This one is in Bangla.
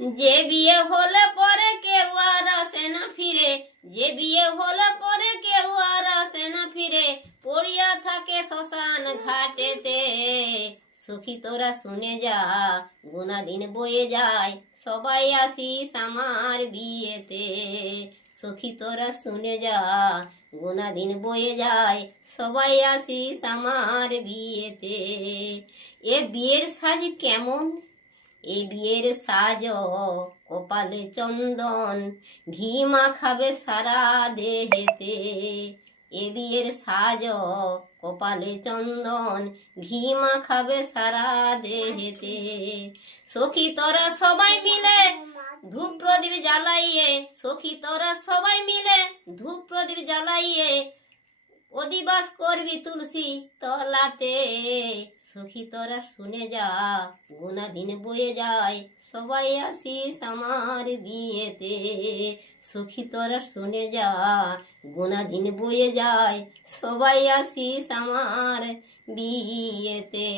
যে বিয়ে হলে পরে কেউ আর আসে না ফিরে, যে বিয়ে হলে পরে কেউ আর আসে না ফিরে, পড়িয়া থাকে শ্মশান ঘাটেতে। সখী তোরা শুনে যা, গোনা দিন বয়ে যায়, সবাই আসিস আমার বিয়েতে। সখী তোরা শুনে যা, গোনা দিন বয়ে যায়, সবাই আসিস আমার বিয়েতে। এ বিয়ের সাজ কেমন, এ বিয়ের সাজ কপালে চন্দন, ঘি মাখাবে সারা দেহেতে। এ বিয়ের সাজ কপালে চন্দন, ঘি মাখাবে সারা দেহেতে। সখী তোরা সবাই মিলে ধূপ প্রদীপ জ্বালাইয়ে, সখী তোরা সবাই মিলে ধূপ প্রদীপ জ্বালাইয়ে, অধিবাস করবি তুলসী তলাতে। সখী তোরা শুনে যা, গোনা দিন বয়ে যায়, সবাই আসিস আমার বিয়েতে। সখী তোরা শুনে যা, গোনা দিন বয়ে যায়, সবাই আসিস আমার বিয়েতে।